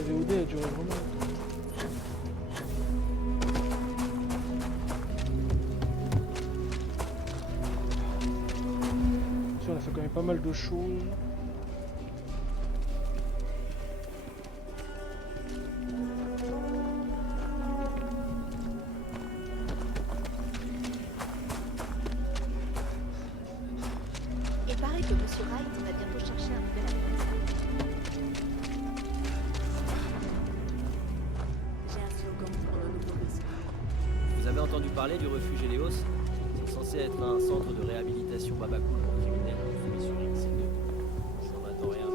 la VOD a duré vraiment longtemps. On a fait quand même pas mal de choses. Il paraît que Monsieur Wright va bientôt chercher un nouvel adversaire. J'ai un slogan pour nos nouveaux besoins. Vous avez entendu parler du refuge Helios? C'est censé être un centre de réhabilitation babacool pour criminels soumis sur XC2. Je n'en attends rien.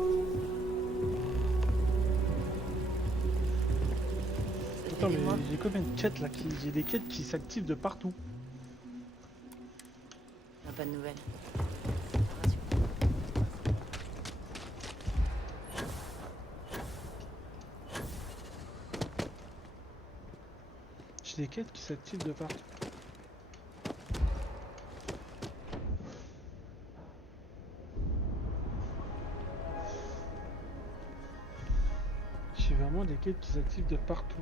Attends, mais j'ai combien de quêtes là j'ai des quêtes qui s'activent de partout. La bonne nouvelle. Rassure. J'ai des quêtes qui s'activent de partout. J'ai vraiment des quêtes qui s'activent de partout.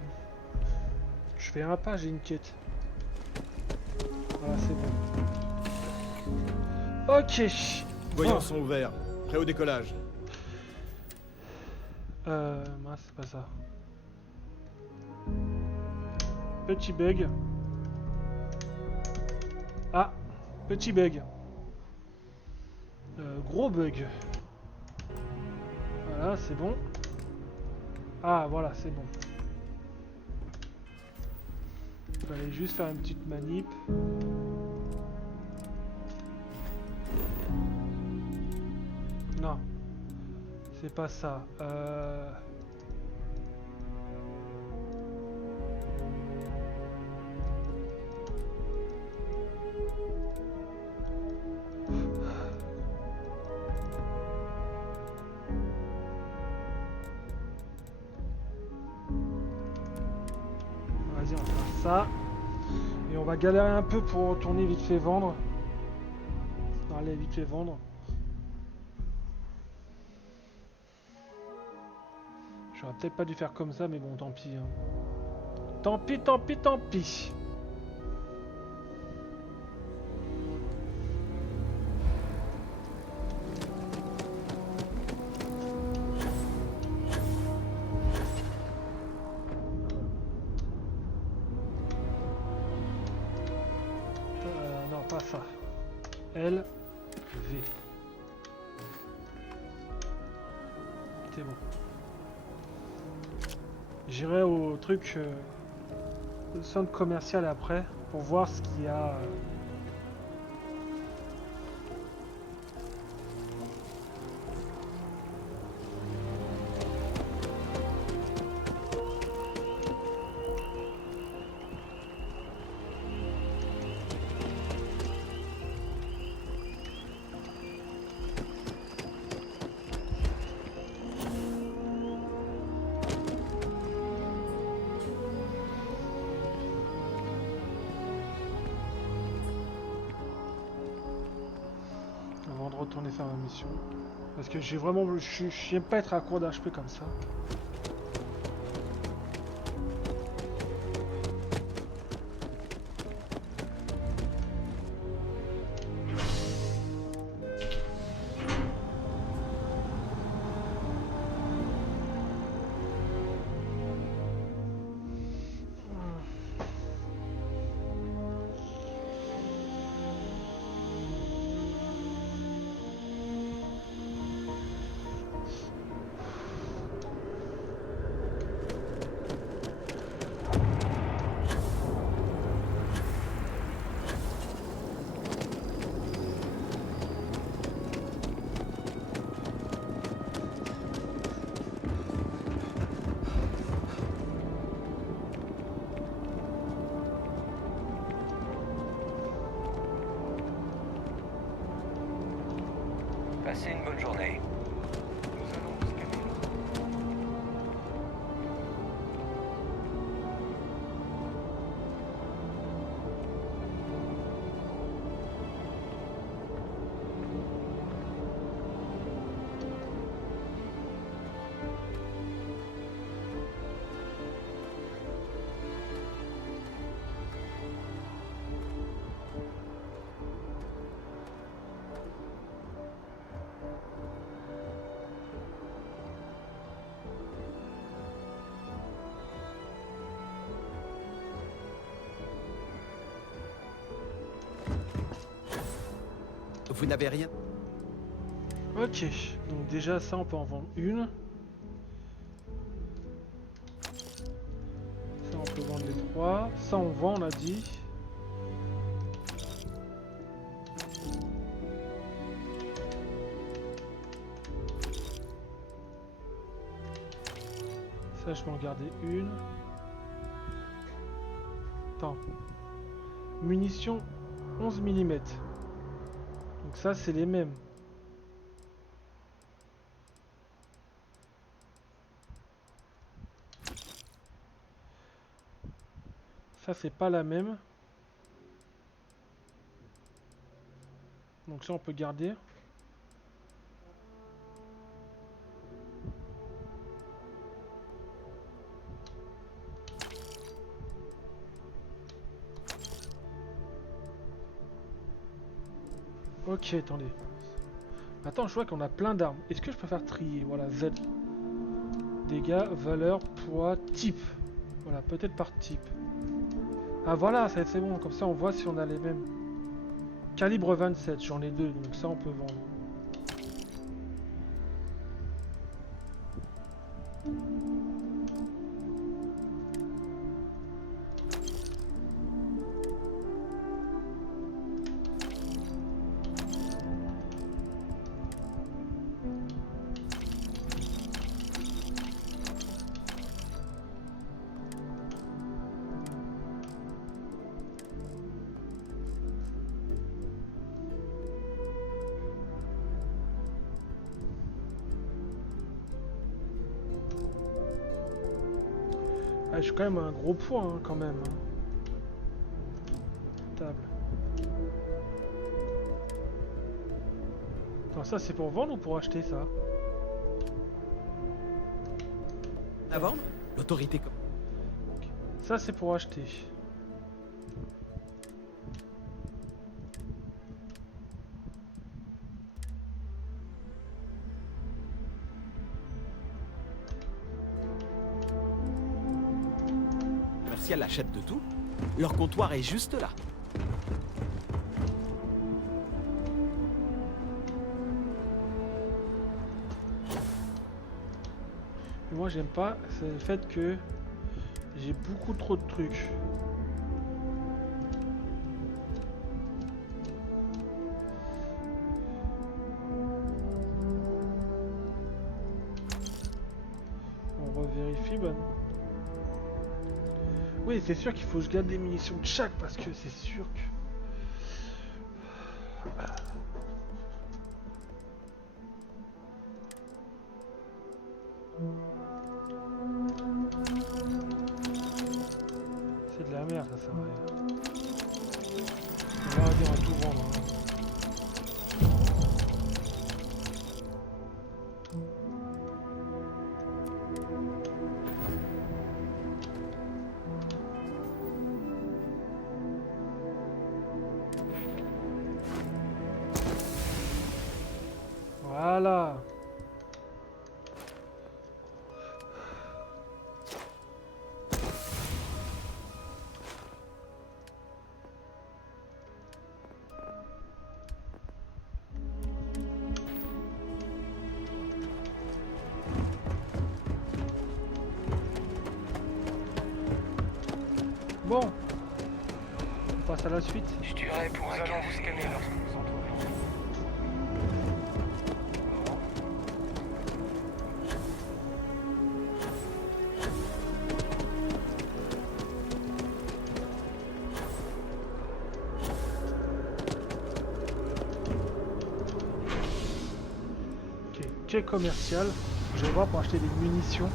Je verrai pas, j'ai une quête. Voilà, c'est bon. Ok. Voyants sont ouverts. Prêt au décollage. Mince, c'est pas ça. Petit bug. Ah, petit bug. Gros bug. Voilà, c'est bon. Ah, voilà, c'est bon. Il fallait juste faire une petite manip. Non. C'est pas ça. Vas-y, on va faire ça. Et on va galérer un peu pour retourner vite fait vendre. On va aller vite fait vendre. J'aurais peut-être pas dû faire comme ça, mais bon, tant pis. Hein. Tant pis, tant pis, tant pis. Non, pas ça. L, V. C'est bon. J'irai au truc centre commercial après pour voir ce qu'il y a. Avant de retourner faire ma mission. Parce que j'ai vraiment. Je n'aime pas être à court d'HP comme ça. Passez une bonne journée. Nous allons vous scanner. Vous n'avez rien? Ok, donc déjà ça on peut en vendre une. Ça on peut vendre les 3. Ça on vend, on a dit. Ça je peux en garder une. Attends. Munitions 11 mm. Donc ça c'est les mêmes. Ça c'est pas la même. Donc ça on peut garder. Ok, attendez. Attends, je vois qu'on a plein d'armes. Est-ce que je peux faire trier? Voilà, Z. Dégâts, valeur, poids, type. Voilà, peut-être par type. Ah voilà, c'est bon. Comme ça, on voit si on a les mêmes. Calibre 27, j'en ai deux, donc ça, on peut vendre. Ah, je suis quand même un gros point, hein, quand même. Table. Attends, ça c'est pour vendre ou pour acheter ça? À vendre? L'autorité... Ça c'est pour acheter. Commercial achète de tout. Leur comptoir est juste là. Mais moi j'aime pas, c'est le fait que j'ai beaucoup trop de trucs. On revérifie, ben. Oui, c'est sûr qu'il faut que je garde des munitions de chaque parce que c'est sûr que... C'est de la merde, ça sert à rien. On va dire à tout vendre. Hein. Voilà. Bon, on passe à la suite. Je tuerai pour un allons vous scanner lorsque vous en trouverez. Ok, quai commercial. Je vais voir pour acheter des munitions.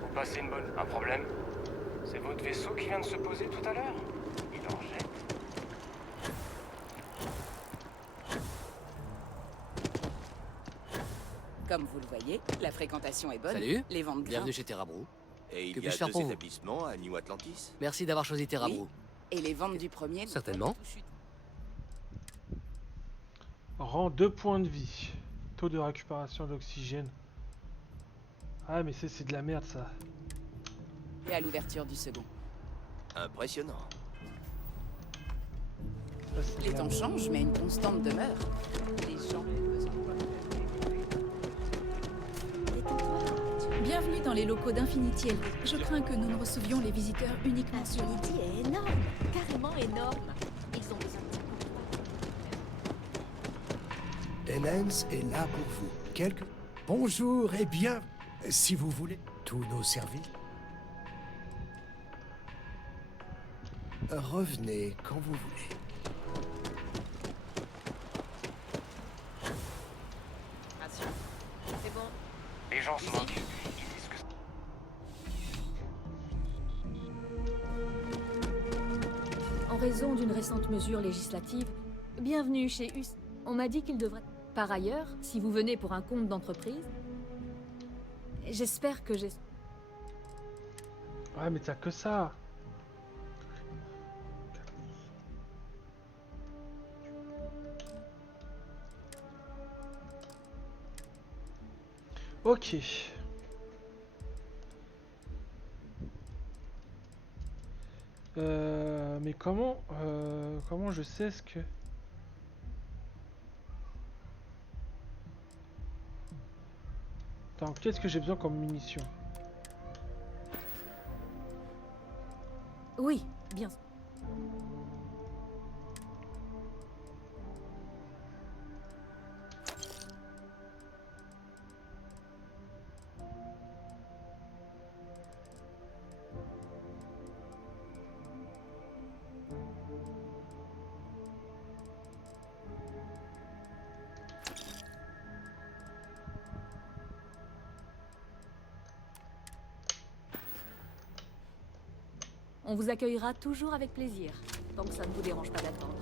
Vous passez une bonne... Un problème? C'est votre vaisseau qui vient de se poser tout à l'heure? Il en jette. Comme vous le voyez, la fréquentation est bonne. Salut. Les ventes Bienvenue grimpent. chez Terrabrou. Et Que il y a puis-je faire deux pour vous établissements à New Atlantis. Merci d'avoir choisi Terrabrou. Et les ventes du premier... ne Certainement. font que chuter. Rend 2 points de vie. Taux de récupération d'oxygène. Ah mais c'est de la merde ça. Et à l'ouverture du second. Impressionnant. Ça, c'est de Les la temps merde. changent, mais une constante demeure. Les gens ont besoin de quoi. Détends-toi. Bienvenue dans les locaux d'Infinity Elite. Je crains que nous ne recevions les visiteurs uniquement sur... Infinity est énorme, carrément énorme. Ils ont besoin de toi. Enhance est là pour vous. Bonjour et bien, si vous voulez, tous nos services. Revenez quand vous voulez. C'est bon. Les gens se moquent. Ils disent que En raison d'une récente mesure législative, bienvenue chez US. On m'a dit qu'il devrait... Par ailleurs, si vous venez pour un compte d'entreprise, j'espère que j'ai... Ouais mais t'as que ça. Ok. Mais comment je sais ce que... Attends, qu'est-ce que j'ai besoin comme munitions? Oui, bien. On vous accueillera toujours avec plaisir, tant que ça ne vous dérange pas d'attendre.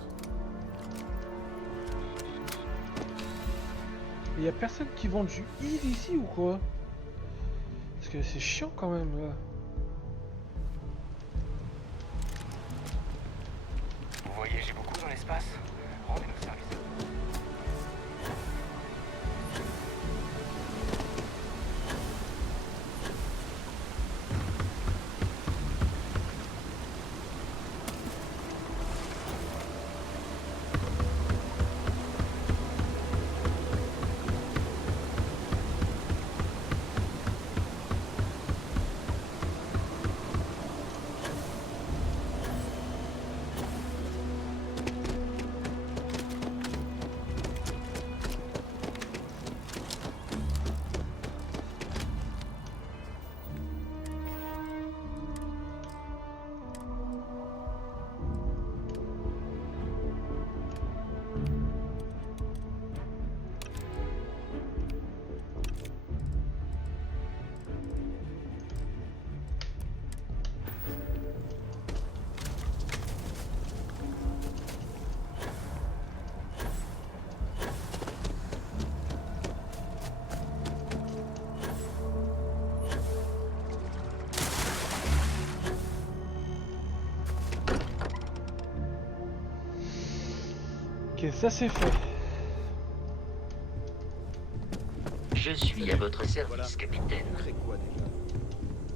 Il y a personne qui vend du heal ici ou quoi? Parce que c'est chiant quand même là. vous voyagez beaucoup dans l'espace. Rendez-nous service. Ok, ça c'est fait. Je suis à votre service, Voilà. capitaine. Crée quoi déjà?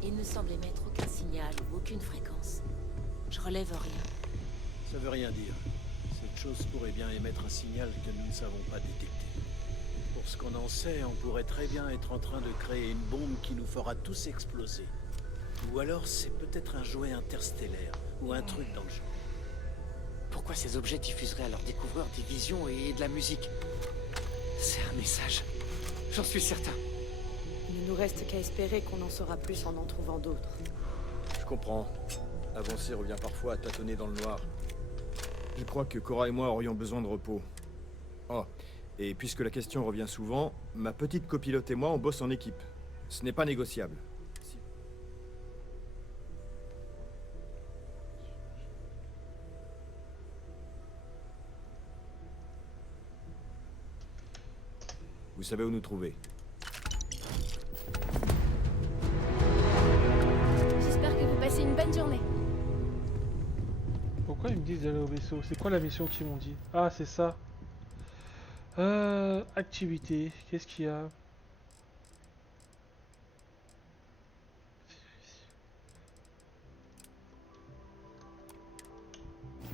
Il ne semble émettre aucun signal ou aucune fréquence. Je relève rien. Ça veut rien dire. Cette chose pourrait bien émettre un signal que nous ne savons pas détecter. Pour ce qu'on en sait, on pourrait très bien être en train de créer une bombe qui nous fera tous exploser. Ou alors c'est peut-être un jouet interstellaire, ou un truc dans le genre. Pourquoi ces objets diffuseraient à leurs découvreurs des visions et de la musique? C'est un message. J'en suis certain. Il ne nous reste qu'à espérer qu'on en saura plus en trouvant d'autres. Je comprends. Avancer revient parfois à tâtonner dans le noir. Je crois que Cora et moi aurions besoin de repos. Oh, et puisque la question revient souvent, ma petite copilote et moi, on bosse en équipe. Ce n'est pas négociable. Vous savez où nous trouver. J'espère que vous passez une bonne journée. Pourquoi ils me disent d'aller au vaisseau? C'est quoi la mission qu'ils m'ont dit? Ah, c'est ça. Activité, qu'est-ce qu'il y a?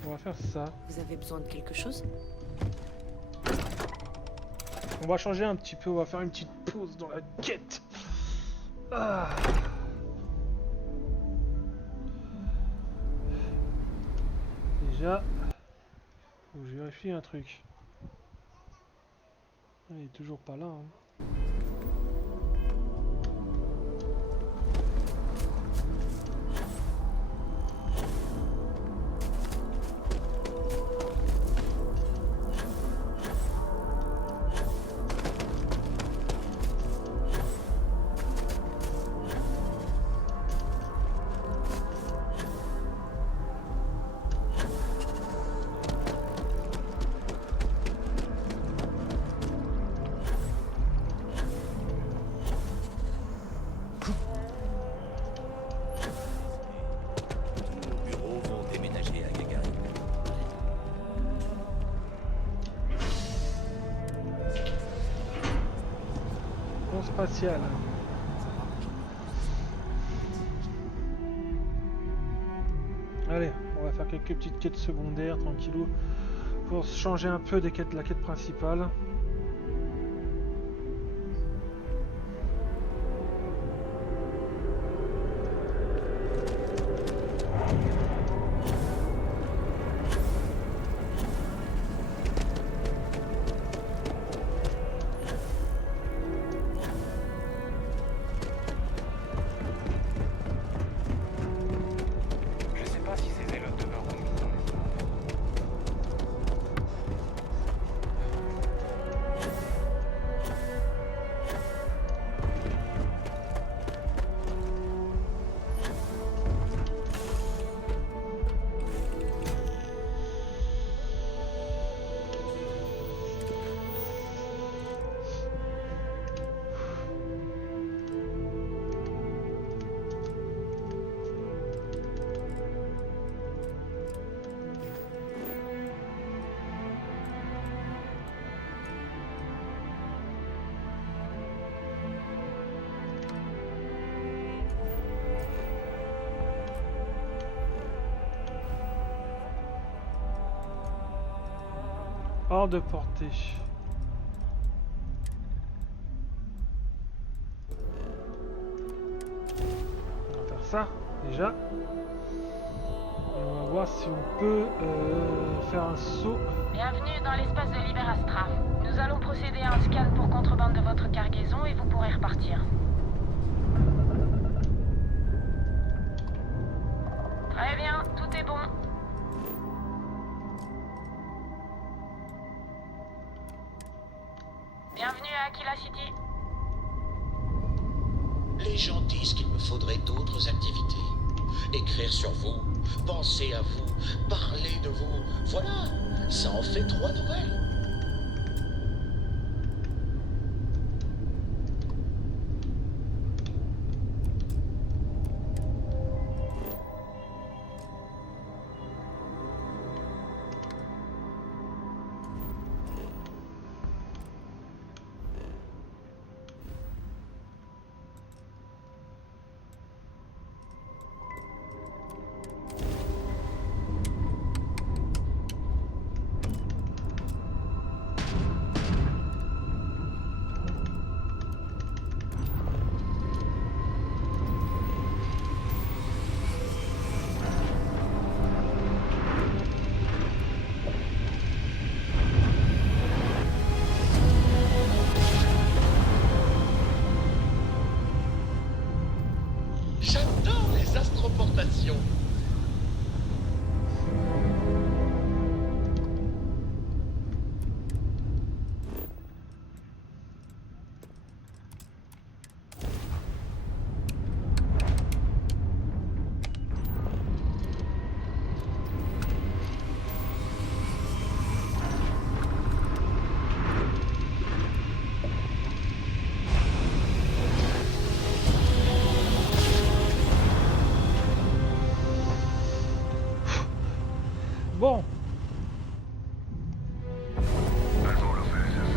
On va faire ça. Vous avez besoin de quelque chose? On va changer un petit peu, on va faire une petite pause dans la quête. Ah. Déjà, faut que je vérifie un truc. Il est toujours pas là. Hein. Spatial. Allez, on va faire quelques petites quêtes secondaires tranquillou pour changer un peu des quêtes, la quête principale. Hors de portée. On va faire ça déjà. Et on va voir si on peut faire un saut. Bienvenue dans l'espace de Liberastra. Nous allons procéder à un scan pour contrebande de votre cargaison et vous pourrez repartir. Très bien, tout est bon. Bienvenue à Aquila City. Les gens disent qu'il me faudrait d'autres activités. Écrire sur vous, penser à vous, parler de vous. Voilà, ça en fait 3 nouvelles. J'adore les astroportations. Bon. That's all the finishes.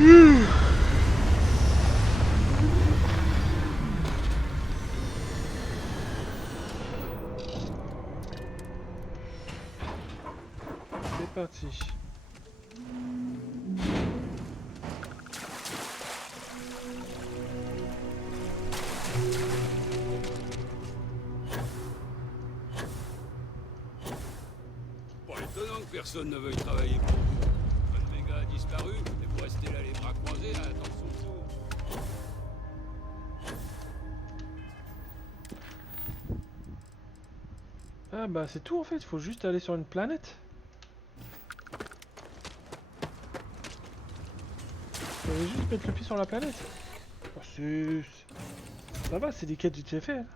C'est parti. Pas étonnant que personne ne veuille travailler pour vous. Votre méga a disparu, et vous restez là les bras croisés à attendre son tour. Ah bah c'est tout en fait, il faut juste aller sur une planète. Il fallait juste mettre le pied sur la planète. Oh, ça va, c'est des quêtes vite fait. Hein.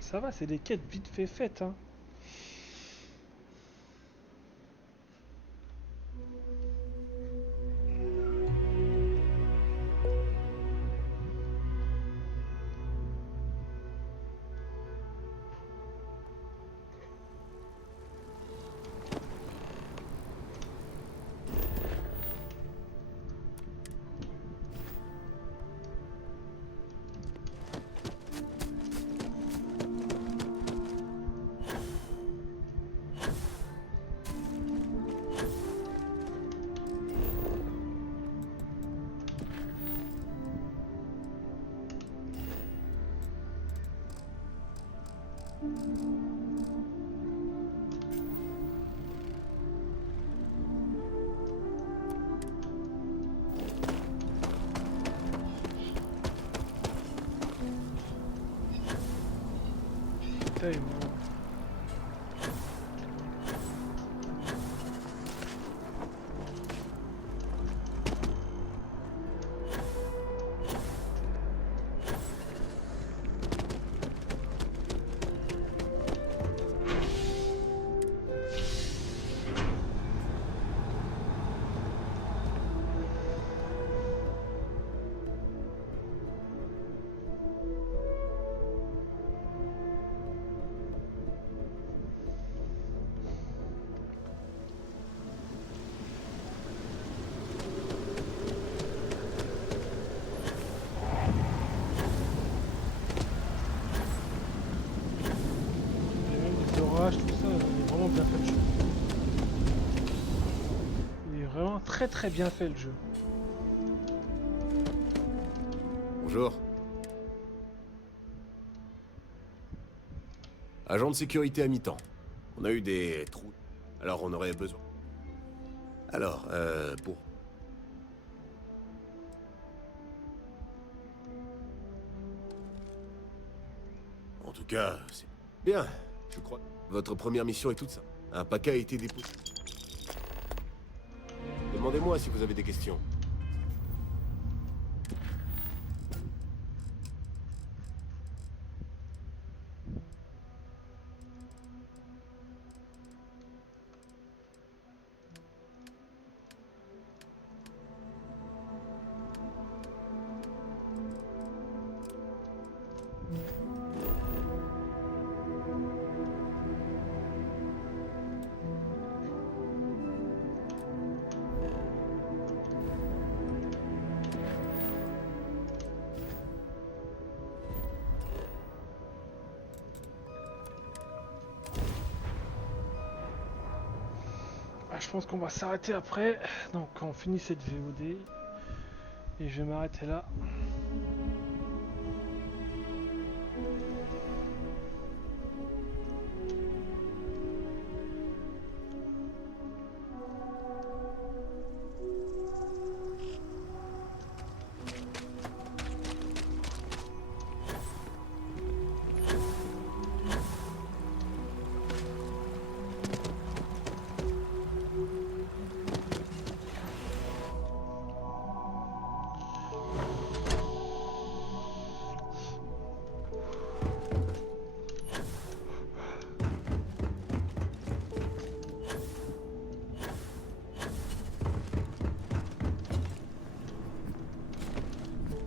Ça va, c'est des quêtes vite fait faites. Hein. Tellement. Tout ça, il est vraiment bien fait le jeu. Il est vraiment très bien fait le jeu. Bonjour. Agent de sécurité à mi-temps. On a eu des trous. Alors on aurait besoin. Alors, pour... En tout cas, c'est bien, je crois. Votre première mission est toute ça. Un paquet a été déposé. Demandez-moi si vous avez des questions. Ah, je pense qu'on va s'arrêter après. Donc on finit cette VOD. Et je vais m'arrêter là.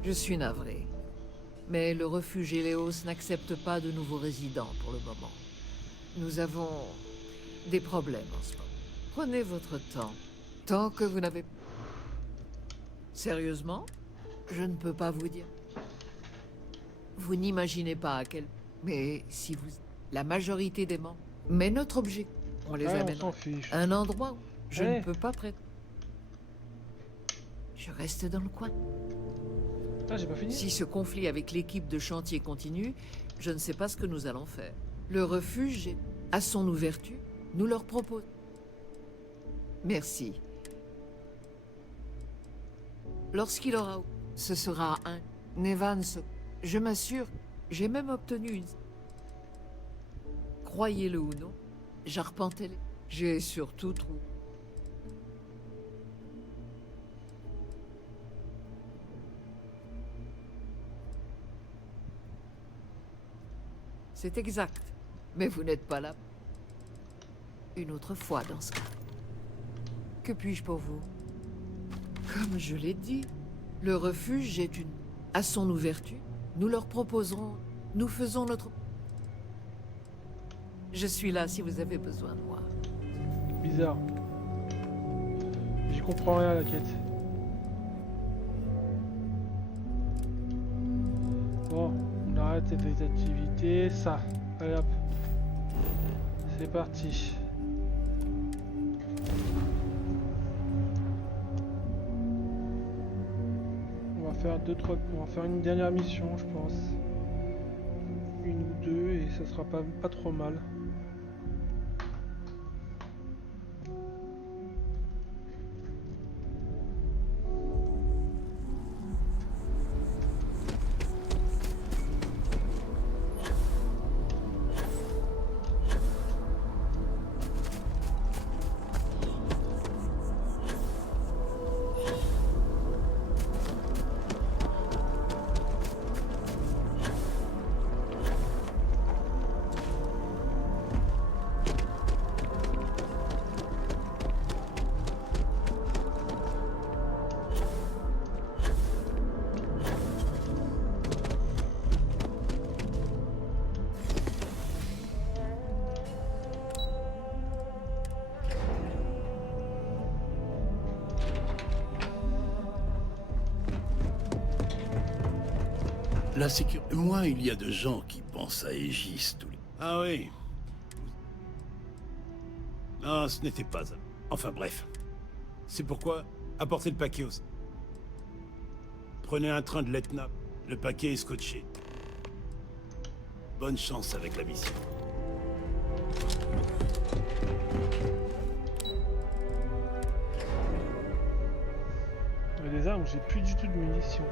Je suis navré. Mais le refuge Helios n'accepte pas de nouveaux résidents pour le moment. Nous avons des problèmes en ce moment. Prenez votre temps. Tant que vous n'avez... Sérieusement? Je ne peux pas vous dire. Vous n'imaginez pas à quel... Mais si vous... La majorité des membres... Mais notre objectif... On les amène à un endroit où je ne peux pas prêter. Je reste dans le coin. Ah, j'ai pas fini. Si ce conflit avec l'équipe de chantier continue, je ne sais pas ce que nous allons faire. Le refuge, à son ouverture, nous leur propose. Merci. Lorsqu'il aura... Ce sera un... Nevans, je m'assure, j'ai même obtenu une... Croyez-le ou non, j'arpentais les... J'ai surtout trouvé... C'est exact, mais vous n'êtes pas là. Une autre fois dans ce cas. Que puis-je pour vous? Comme je l'ai dit, le refuge est une... À son ouverture, nous leur proposerons... Nous faisons notre... Je suis là si vous avez besoin de moi. Bizarre. J'y comprends rien à la quête. Bon, on arrête les activités. Ça. Allez hop. C'est parti. On va faire on va faire une dernière mission, je pense. Une ou deux et ça sera pas trop mal. La sécurité... Moi, il y a de gens qui pensent à Aegis tous les... Ah oui. Non, ce n'était pas... Enfin bref. C'est pourquoi... Apportez le paquet aussi. Prenez un train de l'Etna. Le paquet est scotché. Bonne chance avec la mission. Il y a des armes où j'ai plus du tout de munitions.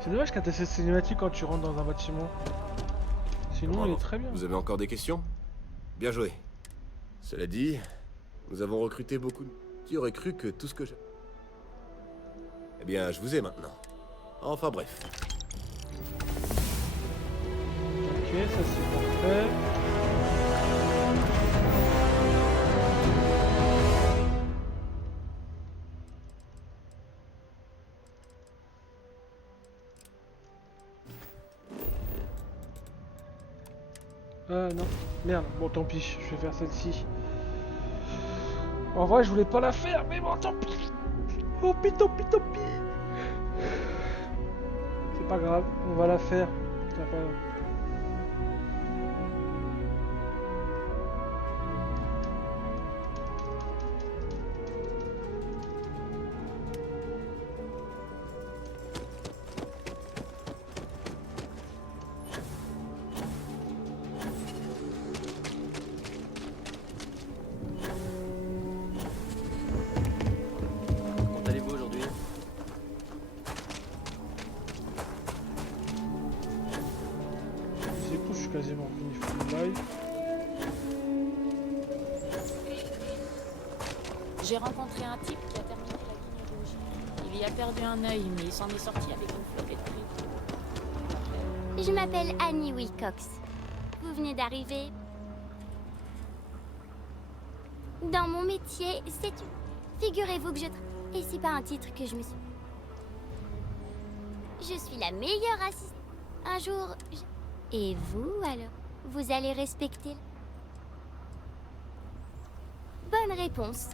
C'est dommage qu'à cette cinématique quand tu rentres dans un bâtiment. Sinon, il est très bien. Vous avez encore des questions? Bien joué. Cela dit, nous avons recruté beaucoup de... Qui aurait cru que tout ce que j'ai... Eh bien, je vous ai maintenant. Enfin bref. Ok, ça c'est parfait. Non, merde, bon tant pis, je vais faire celle-ci. En vrai je voulais pas la faire, mais bon tant pis. Oh pis, tant pis, tant pis. C'est pas grave, on va la faire. quasiment fini full live. J'ai rencontré un type qui a terminé la ligne rouge. Il y a perdu un œil, mais il s'en est sorti avec une flopée de prix. Je m'appelle Annie Wilcox. Vous venez d'arriver. Dans mon métier, c'est une... Figurez-vous que et c'est pas un titre que je me suis... Je suis la meilleure assistante. Un jour, Et vous, alors? Vous allez respecter... Bonne réponse.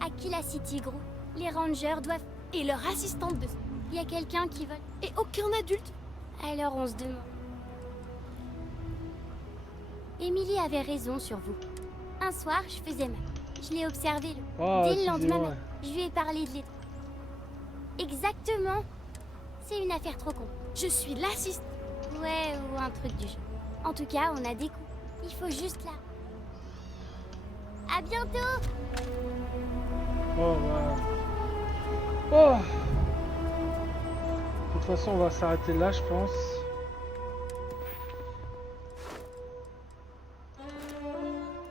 Aquila City Group, les rangers doivent... Et leur assistante de... Il y a quelqu'un qui vole... Et aucun adulte. Alors on se demande... Emily avait raison sur vous. Un soir, je faisais mal. Je l'ai observé dès le lendemain. Je lui ai parlé de l'état. Exactement. C'est une affaire trop con. Je suis l'assistante. Ouais, ou un truc du genre. En tout cas, on a des coups. Il faut juste là. À bientôt. Oh, voilà. Oh. De toute façon, on va s'arrêter là, je pense.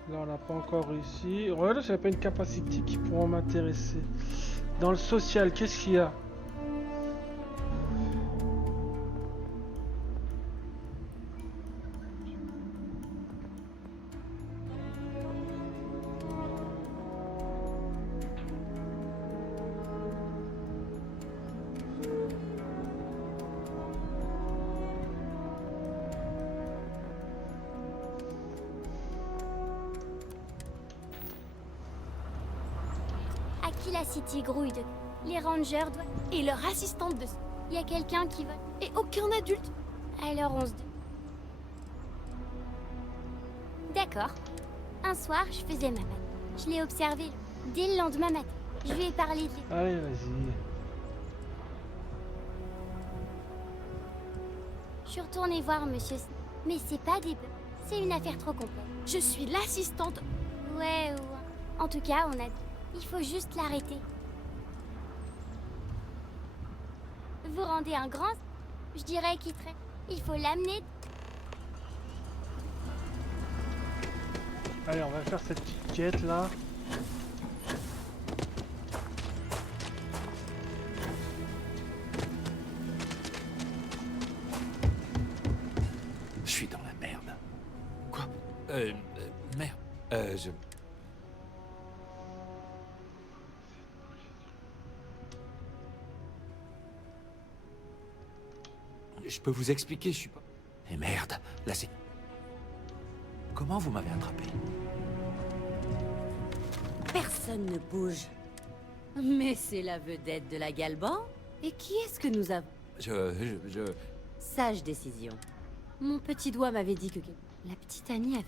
Là, on n'a pas encore réussi. Regardez, j'avais pas une capacité qui pourrait m'intéresser. Dans le social, qu'est-ce qu'il y a? Aquila City Group, les rangers doivent... Et leur assistante de... Il y a quelqu'un qui vole... Et aucun adulte. Alors on se... D'accord. Un soir, je faisais ma maths. Je l'ai observé dès le lendemain matin. Je lui ai parlé de... Allez, vas-y. Je suis retournée voir monsieur... Mais c'est pas des bœufs. C'est une affaire trop complexe. Je suis l'assistante... Ouais, ou... En tout cas, on a... Il faut juste l'arrêter. Vous rendez un grand... Je dirais qu'il traite. Il faut l'amener... Allez, on va faire cette petite quête là. Je suis dans la merde. Quoi? Merde. Je peux vous expliquer, je suis pas... Eh merde, là c'est... Comment vous m'avez attrapé? Personne ne bouge. Mais c'est la vedette de la Galban. Et qui est-ce que nous avons? Sage décision. Mon petit doigt m'avait dit que... La petite Annie avait...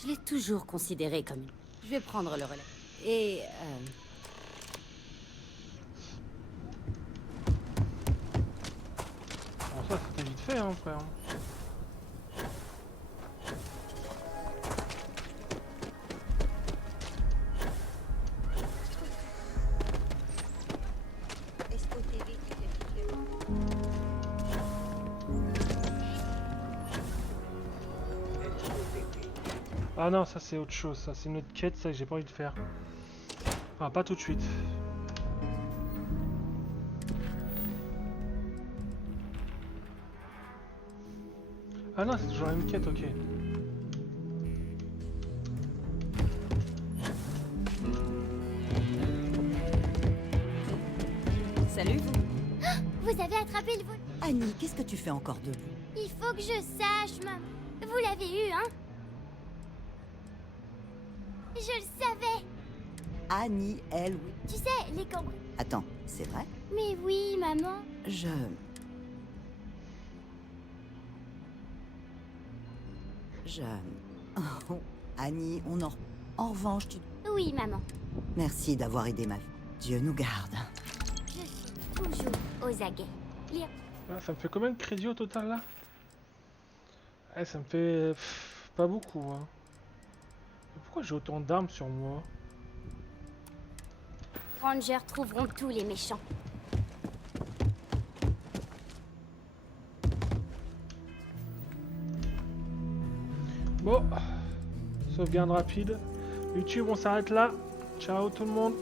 Je l'ai toujours considérée comme une... Je vais prendre le relais. Et... Bon, ça c'était vite fait, hein, frère. Ah non, ça c'est autre chose, ça c'est une autre quête, ça que j'ai pas envie de faire. Ah, pas tout de suite. Ah non, c'est toujours la même quête, ok. Salut vous. Vous avez attrapé le vol. Annie, qu'est-ce que tu fais encore debout? Il faut que je sache, maman. Vous l'avez eu, hein? Je le savais. Annie, elle, oui. Tu sais, les cambriolages... Attends, c'est vrai? Mais oui, maman. Oh, Annie, on en... En revanche, tu... Oui, maman. Merci d'avoir aidé ma vie. Dieu nous garde. Je suis toujours aux aguets. Ah, ça me fait combien de crédits au total là? Eh, ça me fait... pas beaucoup, hein. Pourquoi j'ai autant d'armes sur moi? Les Rangers trouveront tous les méchants. Bon, sauvegarde rapide. YouTube, on s'arrête là. Ciao tout le monde.